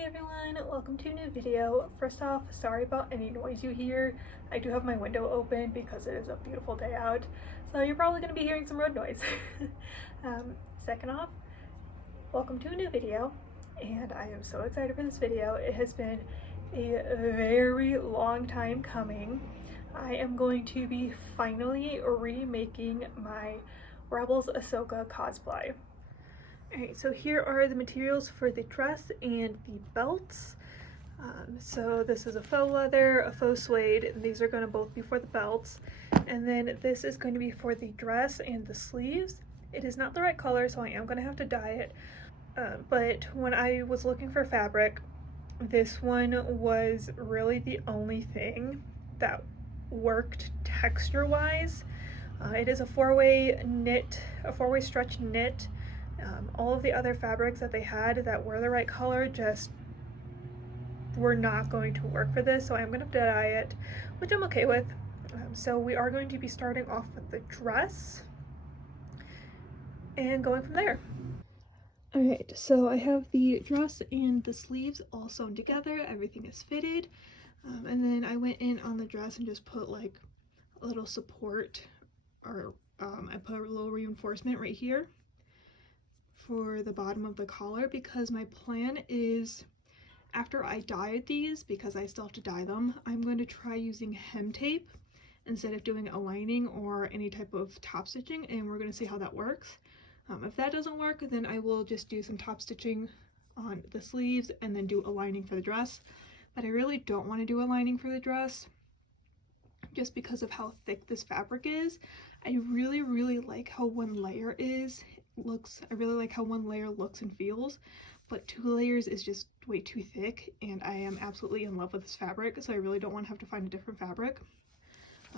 Hey everyone, welcome to a new video. First off, sorry about any noise you hear. I do have my window open because it is a beautiful day out, so you're probably going to be hearing some road noise. Second off, welcome to a new video, and I am so excited for this video. It has been a very long time coming. I am going to be finally remaking my Rebels Ahsoka cosplay. Alright, so here are the materials for the dress and the belts. So this is a faux leather, a faux suede, and these are going to both be for the belts. And then this is going to be for the dress and the sleeves. It is not the right color, so I am going to have to dye it. But when I was looking for fabric, this one was really the only thing that worked texture-wise. It is a four-way stretch knit. All of the other fabrics that they had that were the right color just were not going to work for this, so I'm going to dye it, which I'm okay with. So we are going to be starting off with the dress and going from there. Alright, so I have the dress and the sleeves all sewn together, everything is fitted, and then I went in on the dress and just put like a little support, or I put a little reinforcement right here for the bottom of the collar, because my plan is, after I dye these, because I still have to dye them, I'm going to try using hem tape instead of doing a lining or any type of top stitching, and we're going to see how that works. If that doesn't work, then I will just do some top stitching on the sleeves and then do a lining for the dress. But I really don't want to do a lining for the dress just because of how thick this fabric is. I really like how one layer looks. I really like how one layer looks and feels, but 2 layers is just way too thick, and I am absolutely in love with this fabric, so I really don't want to have to find a different fabric.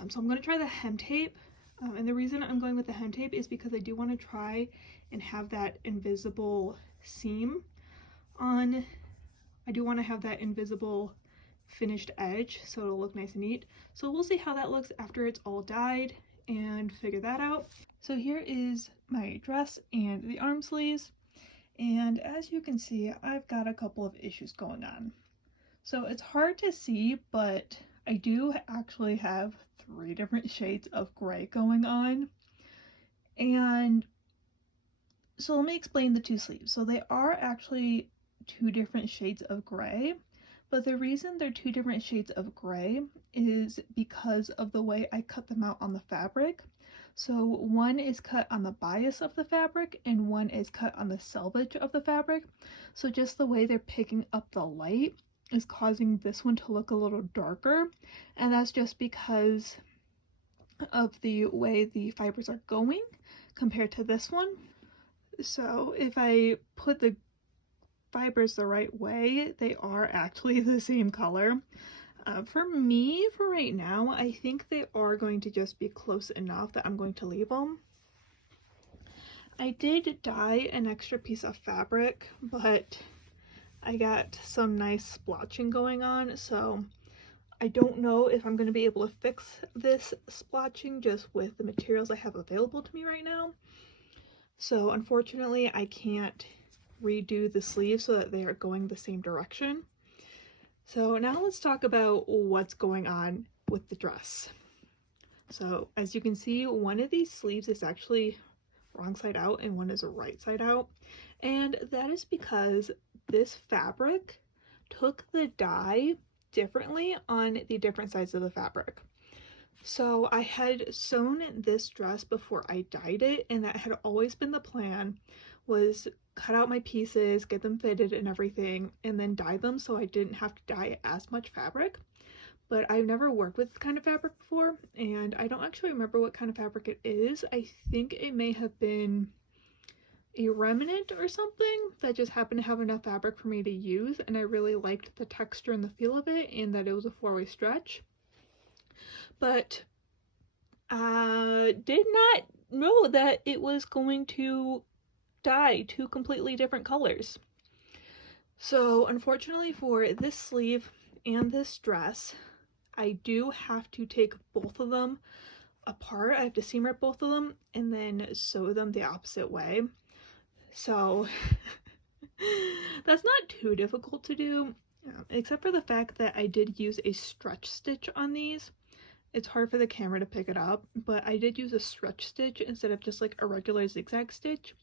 So I'm going to try the hem tape, and the reason I'm going with the hem tape is because I do want to try and have that invisible seam on. I do want to have that invisible finished edge, so it'll look nice and neat. So we'll see how that looks after it's all dyed and figure that out. So here is my dress and the arm sleeves, and as you can see, I've got a couple of issues going on. So it's hard to see, but I do actually have 3 different shades of gray going on. And so let me explain the 2 sleeves. So they are actually 2 different shades of gray, but the reason they're 2 different shades of gray is because of the way I cut them out on the fabric. So one is cut on the bias of the fabric and one is cut on the selvage of the fabric. So just the way they're picking up the light is causing this one to look a little darker, and that's just because of the way the fibers are going compared to this one. So if I put the fibers the right way, they are actually the same color. For me, for right now, I think they are going to just be close enough that I'm going to leave them. I did dye an extra piece of fabric, but I got some nice splotching going on, so I don't know if I'm going to be able to fix this splotching just with the materials I have available to me right now. So unfortunately, I can't redo the sleeves so that they are going the same direction. So now let's talk about what's going on with the dress. So as you can see, one of these sleeves is actually wrong side out and one is a right side out. And that is because this fabric took the dye differently on the different sides of the fabric. So I had sewn this dress before I dyed it, and that had always been the plan, was cut out my pieces, get them fitted and everything, and then dye them so I didn't have to dye as much fabric. But I've never worked with this kind of fabric before, and I don't actually remember what kind of fabric it is. I think it may have been a remnant or something that just happened to have enough fabric for me to use, and I really liked the texture and the feel of it, and that it was a 4-way stretch. But I did not know that it was going to dye 2 completely different colors. So unfortunately for this sleeve and this dress, I do have to take both of them apart. I have to seam rip both of them and then sew them the opposite way. So That's not too difficult to do, except for the fact that I did use a stretch stitch on these. It's hard for the camera to pick it up, but I did use a stretch stitch instead of just like a regular zigzag stitch,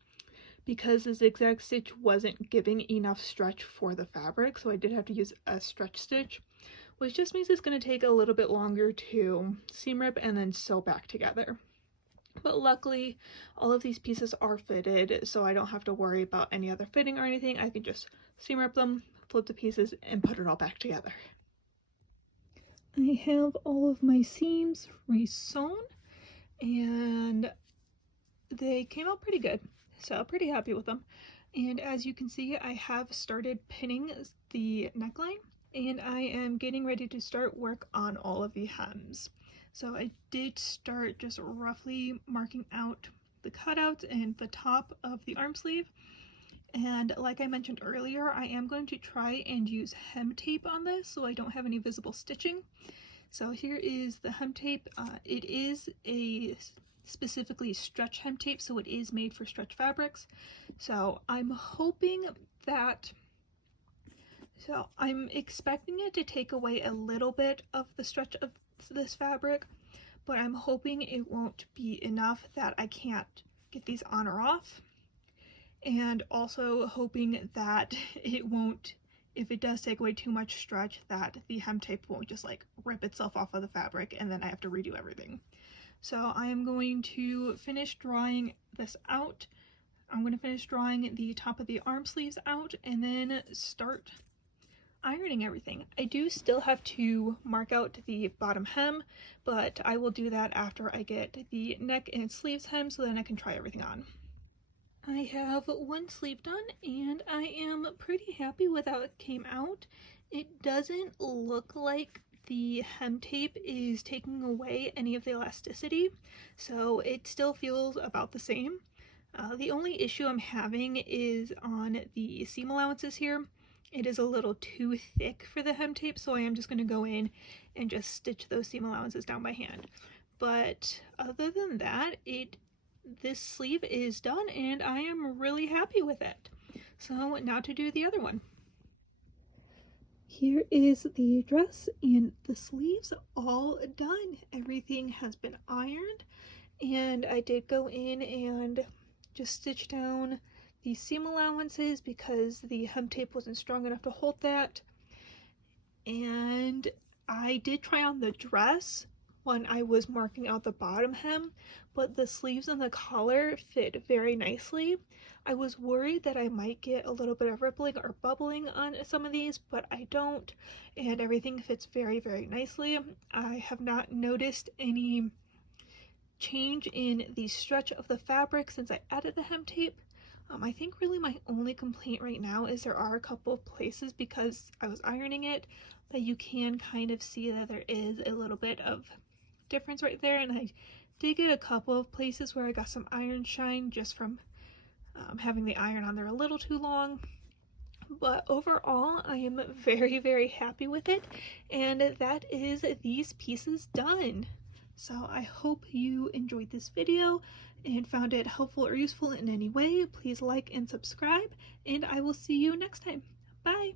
because the zigzag stitch wasn't giving enough stretch for the fabric, so I did have to use a stretch stitch, which just means it's going to take a little bit longer to seam rip and then sew back together. But luckily, all of these pieces are fitted, so I don't have to worry about any other fitting or anything. I can just seam rip them, flip the pieces, and put it all back together. I have all of my seams re-sewn, and they came out pretty good, so pretty happy with them. And as you can see, I have started pinning the neckline, and I am getting ready to start work on all of the hems. So I did start just roughly marking out the cutouts and the top of the arm sleeve. And like I mentioned earlier, I am going to try and use hem tape on this so I don't have any visible stitching. So here is the hem tape. It is a specifically stretch hem tape, so it is made for stretch fabrics. So I'm hoping that, so I'm expecting it to take away a little bit of the stretch of this fabric, but I'm hoping it won't be enough that I can't get these on or off, and also hoping that it won't, if it does take away too much stretch, that the hem tape won't just like rip itself off of the fabric and then I have to redo everything. So I am going to finish drawing this out. I'm going to finish drawing the top of the arm sleeves out and then start ironing everything. I do still have to mark out the bottom hem, but I will do that after I get the neck and sleeves hem so then I can try everything on. I have one sleeve done and I am pretty happy with how it came out. It doesn't look like the hem tape is taking away any of the elasticity, so it still feels about the same. The only issue I'm having is on the seam allowances here. It is a little too thick for the hem tape, so I am just going to go in and just stitch those seam allowances down by hand. But other than that, this sleeve is done and I am really happy with it. So now to do the other one. Here is the dress and the sleeves all done. Everything has been ironed, and I did go in and just stitch down the seam allowances because the hem tape wasn't strong enough to hold that. And I did try on the dress when I was marking out the bottom hem, but the sleeves and the collar fit very nicely. I was worried that I might get a little bit of rippling or bubbling on some of these, but I don't, and everything fits very, very nicely. I have not noticed any change in the stretch of the fabric since I added the hem tape. I think really my only complaint right now is there are a couple of places, because I was ironing it, that you can kind of see that there is a little bit of difference right there, and I did get a couple of places where I got some iron shine just from having the iron on there a little too long. But overall, I am very, very happy with it, and that is these pieces done. So I hope you enjoyed this video and found it helpful or useful in any way. Please like and subscribe, and I will see you next time. Bye!